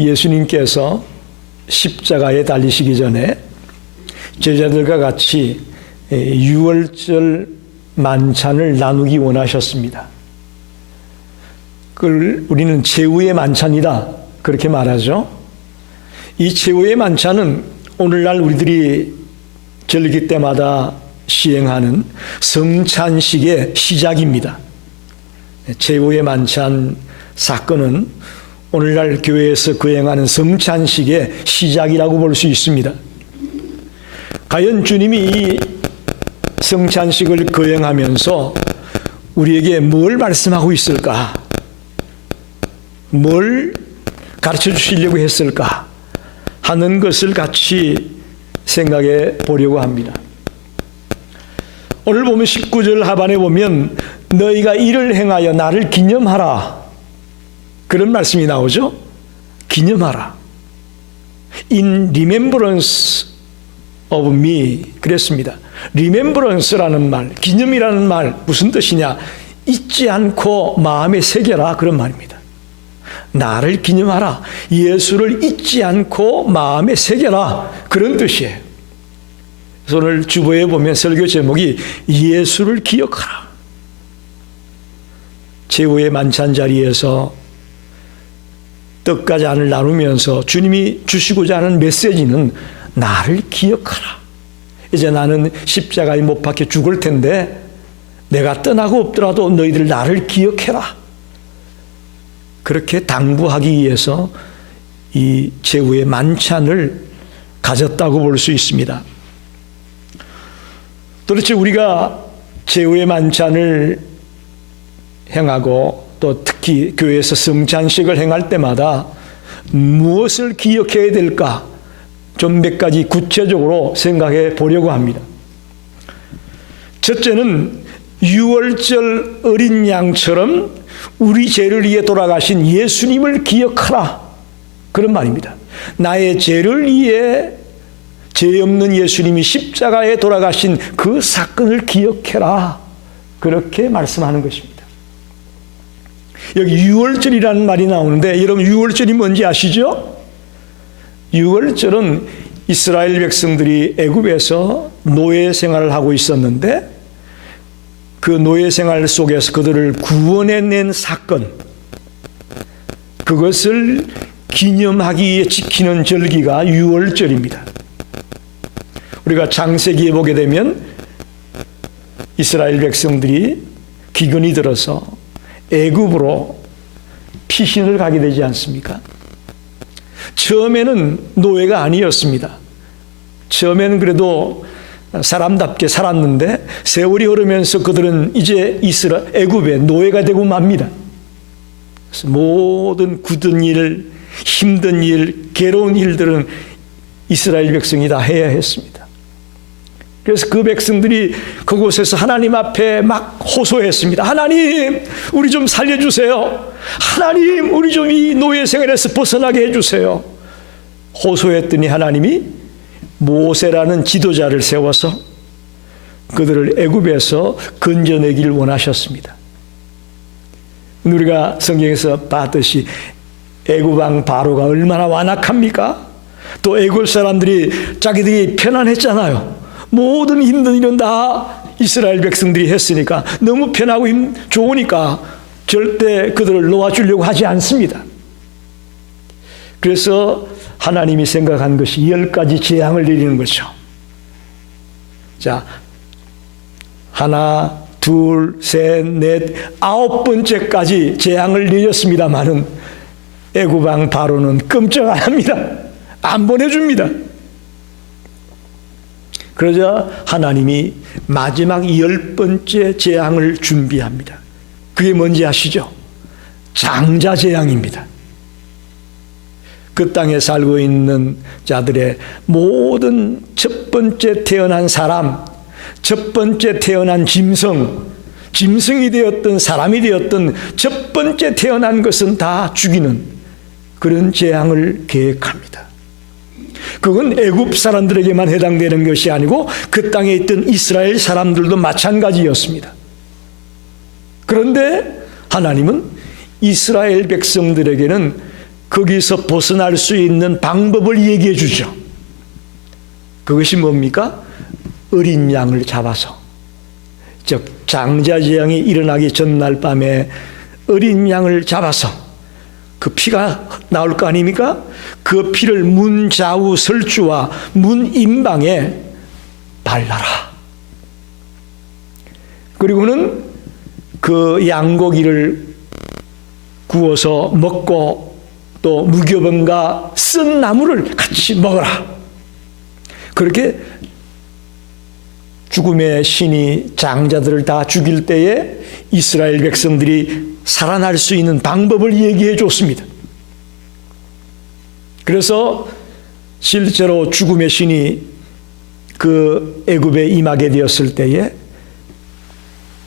예수님께서 십자가에 달리시기 전에 제자들과 같이 유월절 만찬을 나누기 원하셨습니다. 그걸 우리는 최후의 만찬이다 그렇게 말하죠. 이 최후의 만찬은 오늘날 우리들이 절기 때마다 시행하는 성찬식의 시작입니다. 최후의 만찬 사건은 오늘날 교회에서 거행하는 성찬식의 시작이라고 볼 수 있습니다. 과연 주님이 이 성찬식을 거행하면서 우리에게 뭘 말씀하고 있을까? 뭘 가르쳐 주시려고 했을까? 하는 것을 같이 생각해 보려고 합니다. 오늘 보면 19절 하반에 보면 너희가 이를 행하여 나를 기념하라. 그런 말씀이 나오죠. 기념하라. In remembrance of me. 그랬습니다. remembrance라는 말, 기념이라는 말 무슨 뜻이냐? 잊지 않고 마음에 새겨라 그런 말입니다. 나를 기념하라. 예수를 잊지 않고 마음에 새겨라 그런 뜻이에요. 그래서 오늘 주보에 보면 설교 제목이 예수를 기억하라. 최후의 만찬 자리에서 떡과 잔을 나누면서 주님이 주시고자 하는 메시지는 나를 기억하라. 이제 나는 십자가에 못 박혀 죽을 텐데 내가 떠나고 없더라도 너희들 나를 기억해라. 그렇게 당부하기 위해서 이 최후의 만찬을 가졌다고 볼 수 있습니다. 도대체 우리가 최후의 만찬을 행하고 또 특히 교회에서 성찬식을 행할 때마다 무엇을 기억해야 될까? 좀 몇 가지 구체적으로 생각해 보려고 합니다. 첫째는 유월절 어린 양처럼 우리 죄를 위해 돌아가신 예수님을 기억하라. 그런 말입니다. 나의 죄를 위해 죄 없는 예수님이 십자가에 돌아가신 그 사건을 기억해라. 그렇게 말씀하는 것입니다. 여기 유월절이라는 말이 나오는데 여러분 유월절이 뭔지 아시죠? 유월절은 이스라엘 백성들이 애굽에서 노예 생활을 하고 있었는데 그 노예 생활 속에서 그들을 구원해낸 사건, 그것을 기념하기 위해 지키는 절기가 유월절입니다. 우리가 창세기에 보게 되면 이스라엘 백성들이 기근이 들어서 애굽으로 피신을 가게 되지 않습니까? 처음에는 노예가 아니었습니다. 처음에는 그래도 사람답게 살았는데 세월이 흐르면서 그들은 이제 애굽의 노예가 되고 맙니다. 그래서 모든 굳은 일, 힘든 일, 괴로운 일들은 이스라엘 백성이 다 해야 했습니다. 그래서 그 백성들이 그곳에서 하나님 앞에 막 호소했습니다. 하나님, 우리 좀 살려주세요. 하나님, 우리 좀 이 노예 생활에서 벗어나게 해주세요. 호소했더니 하나님이 모세라는 지도자를 세워서 그들을 애굽에서 건져내기를 원하셨습니다. 우리가 성경에서 봤듯이 애굽 왕 바로가 얼마나 완악합니까? 또 애굽 사람들이 자기들이 편안했잖아요. 모든 힘든 일은 다 이스라엘 백성들이 했으니까 너무 편하고 좋으니까 절대 그들을 놓아주려고 하지 않습니다. 그래서 하나님이 생각한 것이 10가지 재앙을 내리는 거죠. 자, 하나, 둘, 셋, 넷, 9번째까지 재앙을 내렸습니다마는 애굽 왕 바로는 끔찍 안 합니다. 안 보내줍니다. 그러자 하나님이 마지막 10번째 재앙을 준비합니다. 그게 뭔지 아시죠? 장자 재앙입니다. 그 땅에 살고 있는 자들의 모든 첫 번째 태어난 사람, 첫 번째 태어난 짐승이 되었던 사람이 되었던 첫 번째 태어난 것은 다 죽이는 그런 재앙을 계획합니다. 그건 애굽 사람들에게만 해당되는 것이 아니고 그 땅에 있던 이스라엘 사람들도 마찬가지였습니다. 그런데 하나님은 이스라엘 백성들에게는 거기서 벗어날 수 있는 방법을 얘기해 주죠. 그것이 뭡니까? 어린 양을 잡아서, 즉 장자재앙이 일어나기 전날 밤에 어린 양을 잡아서 그 피가 나올 거 아닙니까? 그 피를 문 좌우 설주와 문 임방에 발라라. 그리고는 그 양고기를 구워서 먹고 또 무교병과 쓴 나물을 같이 먹어라. 그렇게 죽음의 신이 장자들을 다 죽일 때에 이스라엘 백성들이 살아날 수 있는 방법을 얘기해 줬습니다. 그래서 실제로 죽음의 신이 그 애굽에 임하게 되었을 때에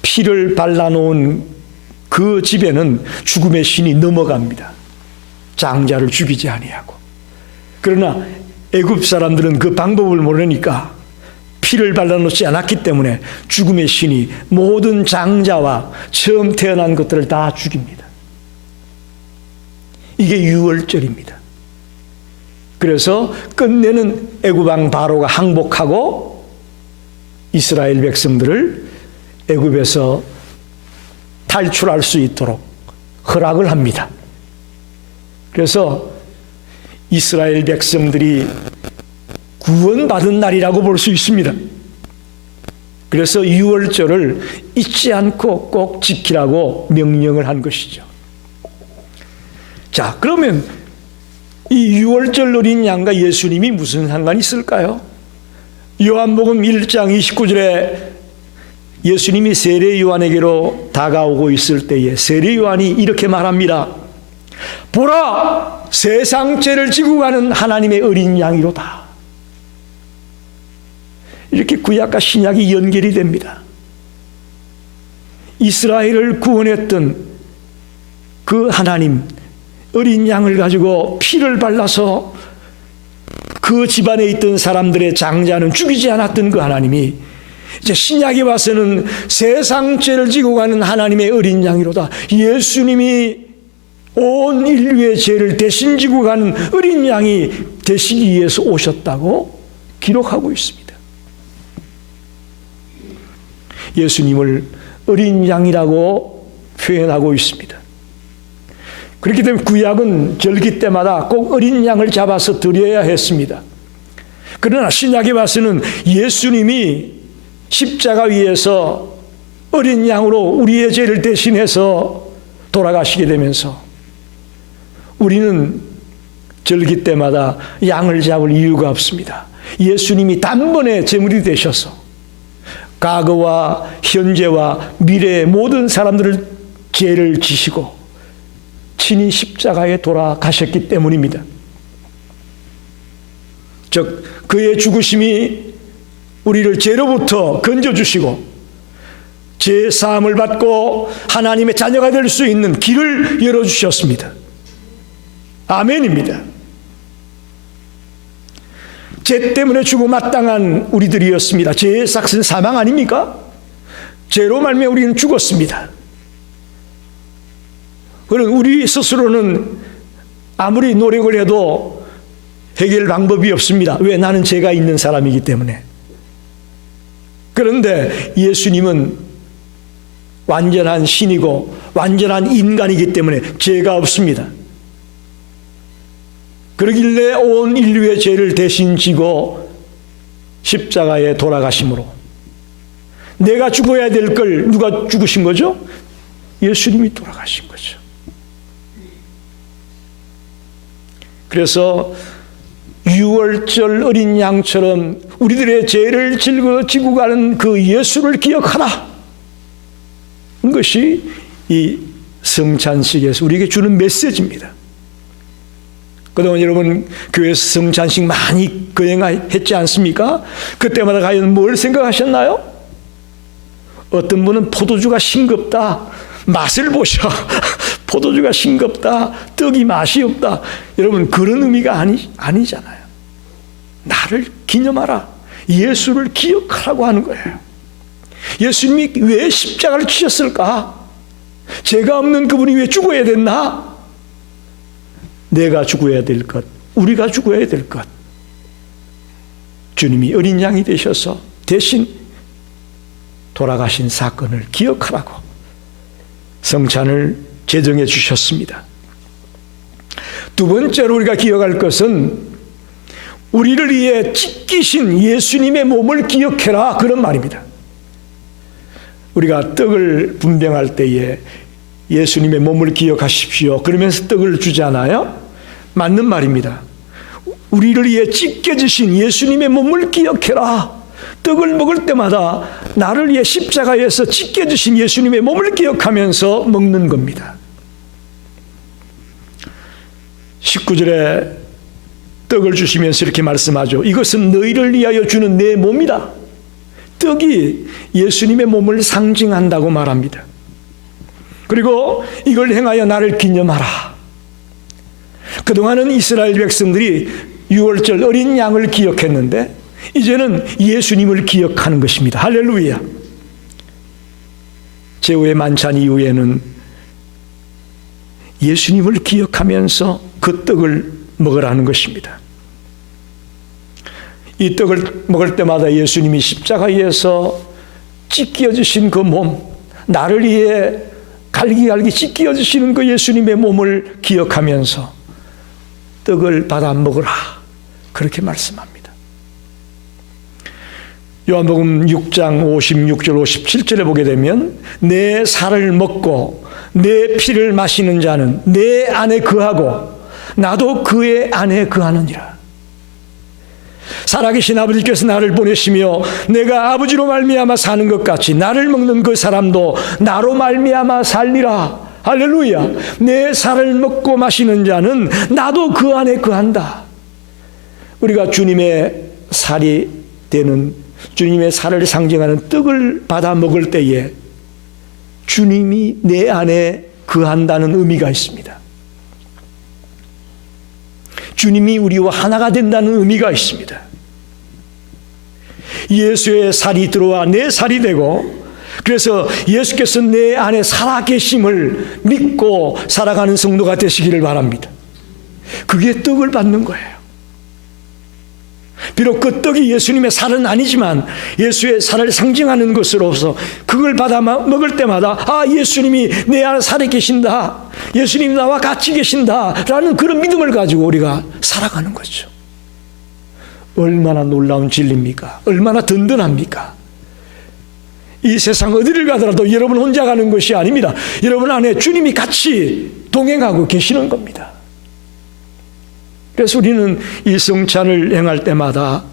피를 발라놓은 그 집에는 죽음의 신이 넘어갑니다. 장자를 죽이지 아니하고. 그러나 애굽 사람들은 그 방법을 모르니까 피를 발라놓지 않았기 때문에 죽음의 신이 모든 장자와 처음 태어난 것들을 다 죽입니다. 이게 유월절입니다. 그래서 끝내는 애굽 왕 바로가 항복하고 이스라엘 백성들을 애굽에서 탈출할 수 있도록 허락을 합니다. 그래서 이스라엘 백성들이 구원받은 날이라고 볼 수 있습니다. 그래서 유월절을 잊지 않고 꼭 지키라고 명령을 한 것이죠. 자, 그러면 이 유월절 어린 양과 예수님이 무슨 상관이 있을까요? 요한복음 1장 29절에 예수님이 세례 요한에게로 다가오고 있을 때에 세례 요한이 이렇게 말합니다. 보라, 세상 죄를 지고 가는 하나님의 어린 양이로다. 이렇게 구약과 신약이 연결이 됩니다. 이스라엘을 구원했던 그 하나님, 어린 양을 가지고 피를 발라서 그 집안에 있던 사람들의 장자는 죽이지 않았던 그 하나님이 이제 신약에 와서는 세상 죄를 지고 가는 하나님의 어린 양이로다. 예수님이 온 인류의 죄를 대신 지고 가는 어린 양이 되시기 위해서 오셨다고 기록하고 있습니다. 예수님을 어린 양이라고 표현하고 있습니다. 그렇기 때문에 구약은 절기 때마다 꼭 어린 양을 잡아서 드려야 했습니다. 그러나 신약에 와서는 예수님이 십자가 위에서 어린 양으로 우리의 죄를 대신해서 돌아가시게 되면서 우리는 절기 때마다 양을 잡을 이유가 없습니다. 예수님이 단번에 제물이 되셔서 과거와 현재와 미래의 모든 사람들을 죄를 지시고 친히 십자가에 돌아가셨기 때문입니다. 즉 그의 죽으심이 우리를 죄로부터 건져주시고 죄 사함을 받고 하나님의 자녀가 될 수 있는 길을 열어주셨습니다. 아멘입니다. 죄 때문에 죽어 마땅한 우리들이었습니다. 죄의 삭은 사망 아닙니까? 죄로 말미암아 우리는 죽었습니다. 그럼 우리 스스로는 아무리 노력을 해도 해결 방법이 없습니다. 왜? 나는 죄가 있는 사람이기 때문에. 그런데 예수님은 완전한 신이고 완전한 인간이기 때문에 죄가 없습니다. 그러길래 온 인류의 죄를 대신 지고 십자가에 돌아가심으로 내가 죽어야 될 걸 누가 죽으신 거죠? 예수님이 돌아가신 거죠. 그래서 유월절 어린 양처럼 우리들의 죄를 지고 가는 그 예수를 기억하라. 이것이 이 성찬식에서 우리에게 주는 메시지입니다. 그동안 여러분 교회에서 성찬식 많이 거행했지 않습니까? 그때마다 과연 뭘 생각하셨나요? 어떤 분은 포도주가 싱겁다. 맛을 보셔. 포도주가 싱겁다. 떡이 맛이 없다. 여러분 그런 의미가 아니잖아요. 나를 기념하라. 예수를 기억하라고 하는 거예요. 예수님이 왜 십자가를 치셨을까? 죄가 없는 그분이 왜 죽어야 됐나? 내가 죽어야 될 것, 우리가 죽어야 될 것, 주님이 어린 양이 되셔서 대신 돌아가신 사건을 기억하라고 성찬을 제정해 주셨습니다. 두 번째로 우리가 기억할 것은 우리를 위해 찢기신 예수님의 몸을 기억해라, 그런 말입니다. 우리가 떡을 분배할 때에 예수님의 몸을 기억하십시오 그러면서 떡을 주잖아요. 맞는 말입니다. 우리를 위해 찢겨지신 예수님의 몸을 기억해라. 떡을 먹을 때마다 나를 위해 십자가에서 찢겨지신 예수님의 몸을 기억하면서 먹는 겁니다. 19절에 떡을 주시면서 이렇게 말씀하죠. 이것은 너희를 위하여 주는 내 몸이다. 떡이 예수님의 몸을 상징한다고 말합니다. 그리고 이걸 행하여 나를 기념하라. 그동안은 이스라엘 백성들이 유월절 어린 양을 기억했는데 이제는 예수님을 기억하는 것입니다. 할렐루야. 제후의 만찬 이후에는 예수님을 기억하면서 그 떡을 먹으라는 것입니다. 이 떡을 먹을 때마다 예수님이 십자가에서 찢겨지신 그 몸, 나를 위해 갈기갈기 찢겨지시는 그 예수님의 몸을 기억하면서 떡을 받아 먹으라, 그렇게 말씀합니다. 요한복음 6장 56절 57절에 보게 되면 내 살을 먹고 내 피를 마시는 자는 내 안에 거하고 나도 그의 안에 거하느니라. 살아계신 아버지께서 나를 보내시며 내가 아버지로 말미암아 사는 것 같이 나를 먹는 그 사람도 나로 말미암아 살리라. 할렐루야. 내 살을 먹고 마시는 자는 나도 그 안에 거한다. 우리가 주님의 살이 되는, 주님의 살을 상징하는 떡을 받아 먹을 때에 주님이 내 안에 거한다는 의미가 있습니다. 주님이 우리와 하나가 된다는 의미가 있습니다. 예수의 살이 들어와 내 살이 되고, 그래서 예수께서 내 안에 살아계심을 믿고 살아가는 성도가 되시기를 바랍니다. 그게 떡을 받는 거예요. 비록 그 떡이 예수님의 살은 아니지만 예수의 살을 상징하는 것으로서 그걸 받아 먹을 때마다 아, 예수님이 내 안에 살아 계신다, 예수님이 나와 같이 계신다 라는 그런 믿음을 가지고 우리가 살아가는 거죠. 얼마나 놀라운 진리입니까? 얼마나 든든합니까? 이 세상 어디를 가더라도 여러분 혼자 가는 것이 아닙니다. 여러분 안에 주님이 같이 동행하고 계시는 겁니다. 그래서 우리는 이 성찬을 행할 때마다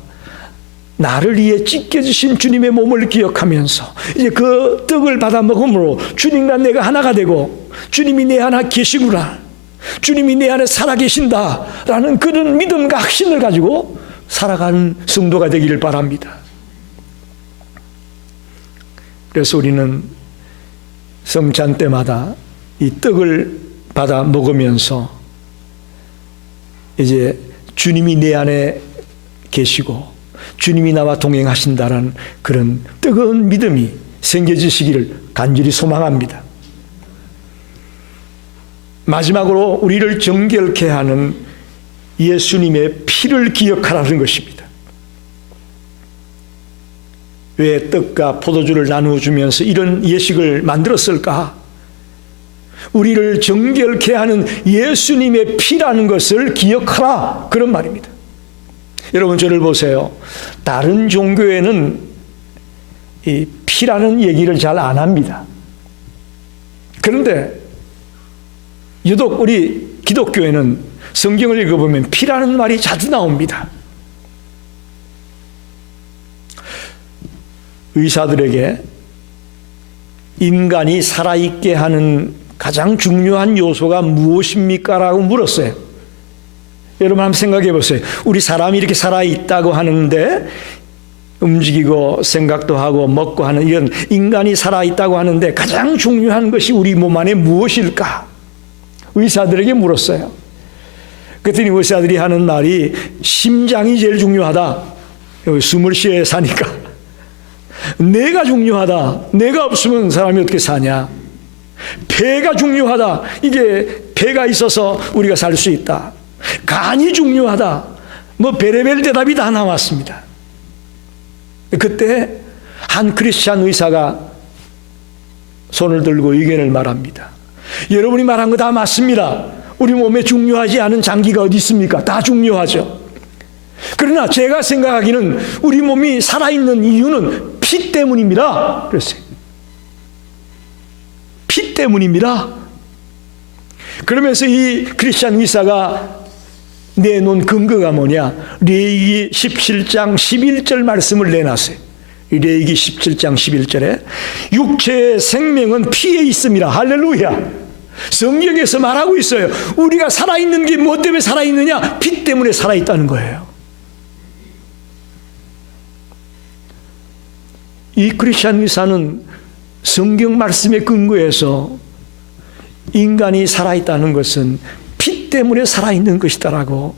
나를 위해 찢겨지신 주님의 몸을 기억하면서 이제 그 떡을 받아 먹음으로 주님과 내가 하나가 되고 주님이 내 안에 계시구나, 주님이 내 안에 살아계신다라는 그런 믿음과 확신을 가지고 살아가는 성도가 되기를 바랍니다. 그래서 우리는 성찬 때마다 이 떡을 받아 먹으면서 이제 주님이 내 안에 계시고 주님이 나와 동행하신다라는 그런 뜨거운 믿음이 생겨지시기를 간절히 소망합니다. 마지막으로 우리를 정결케 하는 예수님의 피를 기억하라는 것입니다. 왜 떡과 포도주를 나누어 주면서 이런 예식을 만들었을까? 우리를 정결케 하는 예수님의 피라는 것을 기억하라, 그런 말입니다. 여러분 저를 보세요. 다른 종교에는 이 피라는 얘기를 잘 안 합니다. 그런데 유독 우리 기독교에는 성경을 읽어보면 피라는 말이 자주 나옵니다. 의사들에게 인간이 살아있게 하는 가장 중요한 요소가 무엇입니까? 라고 물었어요. 여러분 한번 생각해 보세요. 우리 사람이 이렇게 살아있다고 하는데 움직이고 생각도 하고 먹고 하는 이런 인간이 살아있다고 하는데 가장 중요한 것이 우리 몸 안에 무엇일까? 의사들에게 물었어요. 그랬더니 의사들이 하는 말이 심장이 제일 중요하다. 여기 숨을 쉬어야 사니까. 뇌가 중요하다. 뇌가 없으면 사람이 어떻게 사냐. 폐가 중요하다. 이게 폐가 있어서 우리가 살 수 있다. 간이 중요하다. 뭐 별의별 대답이 다 나왔습니다. 그때 한 크리스찬 의사가 손을 들고 의견을 말합니다. 여러분이 말한 거 다 맞습니다. 우리 몸에 중요하지 않은 장기가 어디 있습니까? 다 중요하죠. 그러나 제가 생각하기는 우리 몸이 살아있는 이유는 피 때문입니다. 그랬어요. 피 때문입니다. 그러면서 이 크리스찬 의사가 내놓은 근거가 뭐냐? 레위기 17장 11절 말씀을 내놨어요. 레위기 17장 11절에 육체의 생명은 피에 있습니다. 할렐루야. 성경에서 말하고 있어요. 우리가 살아있는 게 뭐 때문에 살아있느냐? 피 때문에 살아있다는 거예요. 이 크리스찬 의사는 성경 말씀에 근거해서 인간이 살아있다는 것은 피 때문에 살아있는 것이다라고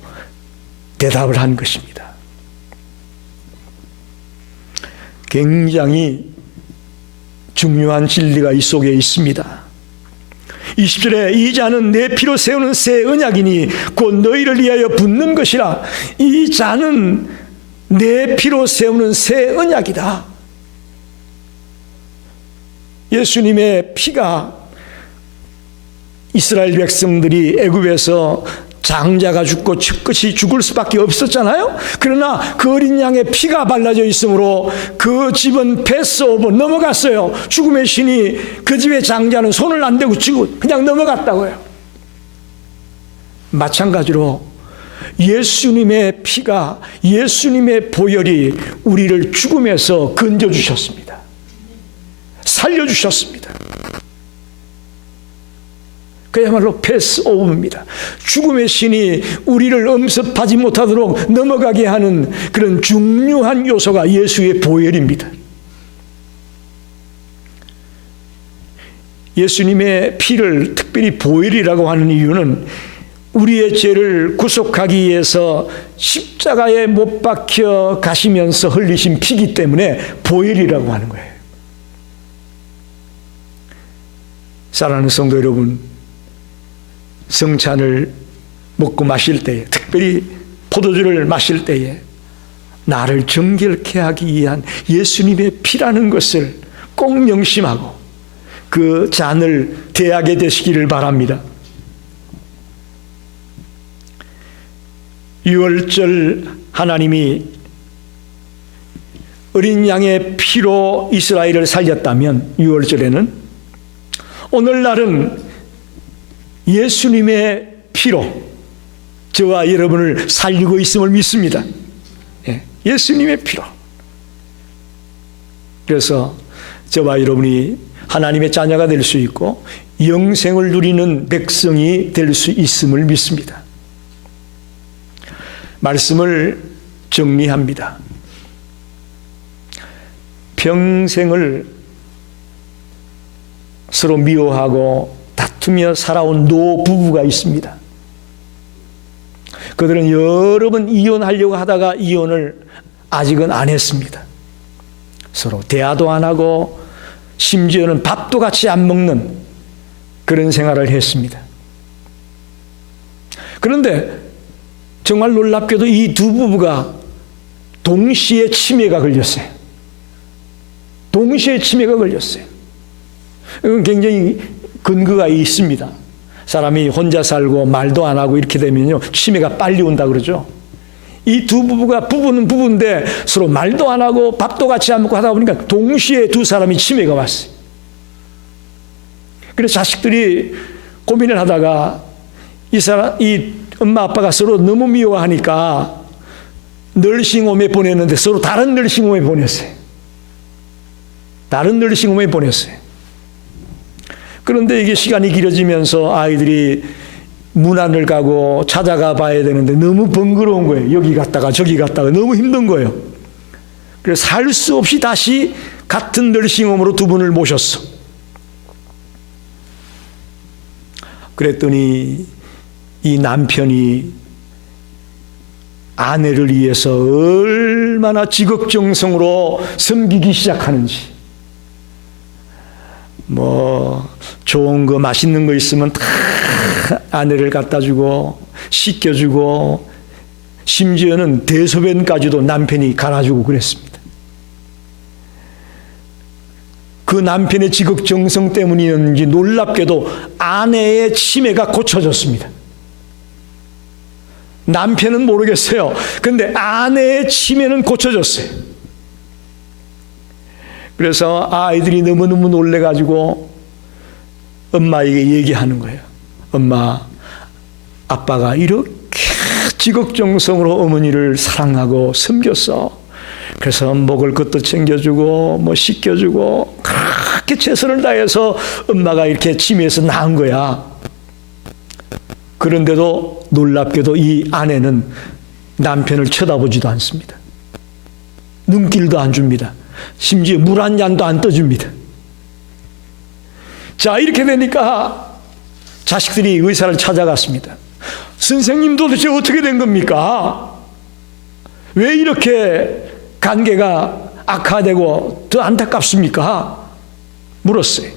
대답을 한 것입니다. 굉장히 중요한 진리가 이 속에 있습니다. 20절에 이 자는 내 피로 세우는 새 언약이니 곧 너희를 위하여 붓는 것이라. 이 자는 내 피로 세우는 새 언약이다. 예수님의 피가 이스라엘 백성들이 애굽에서 장자가 죽고 끝이 죽을 수밖에 없었잖아요. 그러나 그 어린 양의 피가 발라져 있으므로 그 집은 패스오버 넘어갔어요. 죽음의 신이 그 집의 장자는 손을 안 대고 그냥 넘어갔다고요. 마찬가지로 예수님의 피가, 예수님의 보혈이 우리를 죽음에서 건져주셨습니다. 살려주셨습니다. 그야말로 패스오버입니다. 죽음의 신이 우리를 엄습하지 못하도록 넘어가게 하는 그런 중요한 요소가 예수의 보혈입니다. 예수님의 피를 특별히 보혈이라고 하는 이유는 우리의 죄를 구속하기 위해서 십자가에 못 박혀 가시면서 흘리신 피이기 때문에 보혈이라고 하는 거예요. 사랑하는 성도 여러분, 성찬을 먹고 마실 때에, 특별히 포도주를 마실 때에 나를 정결케 하기 위한 예수님의 피라는 것을 꼭 명심하고 그 잔을 대하게 되시기를 바랍니다. 유월절 하나님이 어린 양의 피로 이스라엘을 살렸다면 유월절에는 오늘날은 예수님의 피로 저와 여러분을 살리고 있음을 믿습니다. 예수님의 피로. 그래서 저와 여러분이 하나님의 자녀가 될 수 있고 영생을 누리는 백성이 될 수 있음을 믿습니다. 말씀을 정리합니다. 평생을 서로 미워하고 다투며 살아온 노부부가 있습니다. 그들은 여러 번 이혼하려고 하다가 이혼을 아직은 안 했습니다. 서로 대화도 안 하고 심지어는 밥도 같이 안 먹는 그런 생활을 했습니다. 그런데 정말 놀랍게도 이 두 부부가 동시에 치매가 걸렸어요. 동시에 치매가 걸렸어요. 이건 굉장히 근거가 있습니다. 사람이 혼자 살고 말도 안 하고 이렇게 되면요, 치매가 빨리 온다 그러죠. 이 두 부부가 부부는 부부인데 서로 말도 안 하고 밥도 같이 안 먹고 하다 보니까 동시에 두 사람이 치매가 왔어요. 그래서 자식들이 고민을 하다가 이 엄마 아빠가 서로 너무 미워하니까 널싱홈에 보냈는데 서로 다른 널싱홈에 보냈어요. 다른 널싱홈에 보냈어요. 그런데 이게 시간이 길어지면서 아이들이 문안을 가고 찾아가 봐야 되는데 너무 번거로운 거예요. 여기 갔다가 저기 갔다가 너무 힘든 거예요. 그래서 살 수 없이 다시 같은 널싱홈으로 두 분을 모셨어. 그랬더니 이 남편이 아내를 위해서 얼마나 지극정성으로 섬기기 시작하는지, 뭐 좋은 거 맛있는 거 있으면 다 아내를 갖다 주고 씻겨주고 심지어는 대소변까지도 남편이 갈아주고 그랬습니다. 그 남편의 지극정성 때문이었는지 놀랍게도 아내의 치매가 고쳐졌습니다. 남편은 모르겠어요. 그런데 아내의 치매는 고쳐졌어요. 그래서 아이들이 너무너무 놀래가지고 엄마에게 얘기하는 거예요. 엄마, 아빠가 이렇게 지극정성으로 어머니를 사랑하고 섬겼어. 그래서 먹을 것도 챙겨주고 뭐 씻겨주고 그렇게 최선을 다해서 엄마가 이렇게 치매에서 나은 거야. 그런데도 놀랍게도 이 아내는 남편을 쳐다보지도 않습니다. 눈길도 안 줍니다. 심지어 물 한 잔도 안 떠줍니다. 자, 이렇게 되니까 자식들이 의사를 찾아갔습니다. 선생님, 도대체 어떻게 된 겁니까? 왜 이렇게 관계가 악화되고 더 안타깝습니까? 물었어요.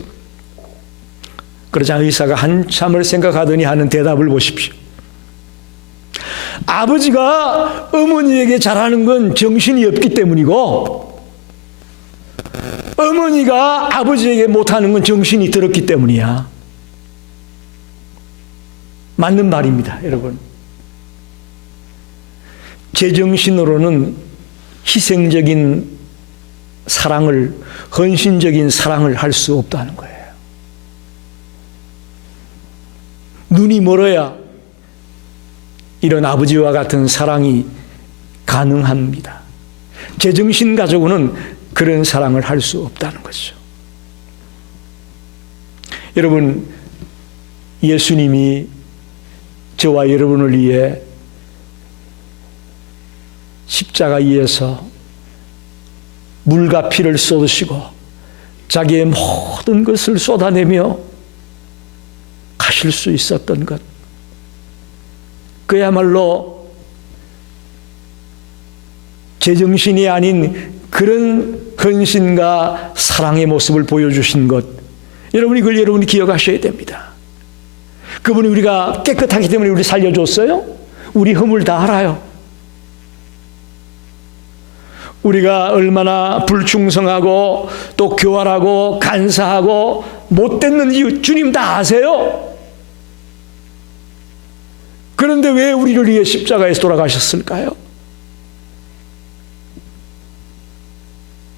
그러자 의사가 한참을 생각하더니 하는 대답을 보십시오. 아버지가 어머니에게 잘하는 건 정신이 없기 때문이고 어머니가 아버지에게 못하는 건 정신이 들었기 때문이야. 맞는 말입니다, 여러분. 제정신으로는 희생적인 사랑을, 헌신적인 사랑을 할 수 없다는 거예요. 눈이 멀어야 이런 아버지와 같은 사랑이 가능합니다. 제정신 가지고는 그런 사랑을 할 수 없다는 거죠. 여러분, 예수님이 저와 여러분을 위해 십자가에서 물과 피를 쏟으시고 자기의 모든 것을 쏟아내며 가실 수 있었던 것, 그야말로 제정신이 아닌 그런 헌신과 사랑의 모습을 보여주신 것, 여러분 이걸 여러분이 기억하셔야 됩니다. 그분이 우리가 깨끗하기 때문에 우리 살려줬어요? 우리 허물 다 알아요. 우리가 얼마나 불충성하고 또 교활하고 간사하고 못됐는지 주님 다 아세요. 그런데 왜 우리를 위해 십자가에서 돌아가셨을까요?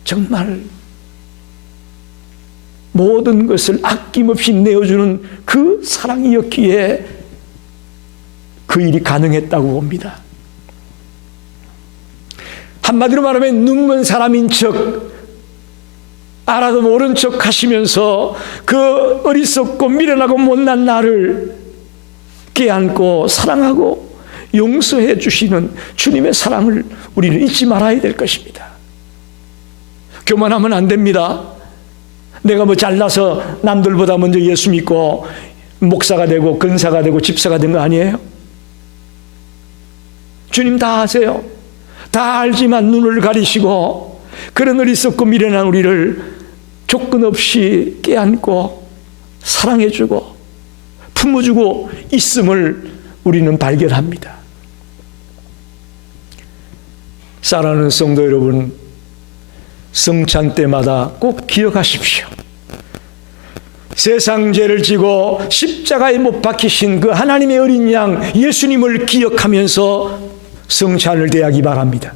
정말 모든 것을 아낌없이 내어주는 그 사랑이었기에 그 일이 가능했다고 봅니다. 한마디로 말하면 눈먼 사람인 척, 알아도 모른 척 하시면서 그 어리석고 미련하고 못난 나를 깨안고 사랑하고 용서해 주시는 주님의 사랑을 우리는 잊지 말아야 될 것입니다. 교만하면 안 됩니다. 내가 뭐 잘나서 남들보다 먼저 예수 믿고 목사가 되고 근사가 되고 집사가 된 거 아니에요? 주님 다 아세요. 다 알지만 눈을 가리시고 그런 어리석고 미련한 우리를 조건 없이 깨안고 사랑해주고 품어주고 있음을 우리는 발견합니다. 사랑하는 성도 여러분, 성찬 때마다 꼭 기억하십시오. 세상 죄를 지고 십자가에 못 박히신 그 하나님의 어린 양 예수님을 기억하면서 성찬을 대하기 바랍니다.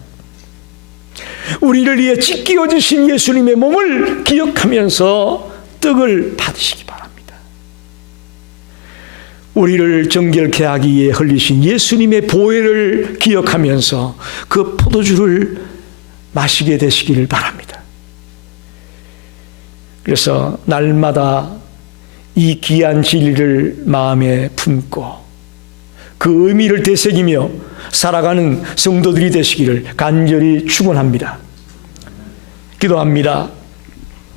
우리를 위해 찢기어 주신 예수님의 몸을 기억하면서 떡을 받으시기 바랍니다. 우리를 정결케 하기 위해 흘리신 예수님의 보혈을 기억하면서 그 포도주를 마시게 되시기를 바랍니다. 그래서 날마다 이 귀한 진리를 마음에 품고 그 의미를 되새기며 살아가는 성도들이 되시기를 간절히 축원합니다. 기도합니다.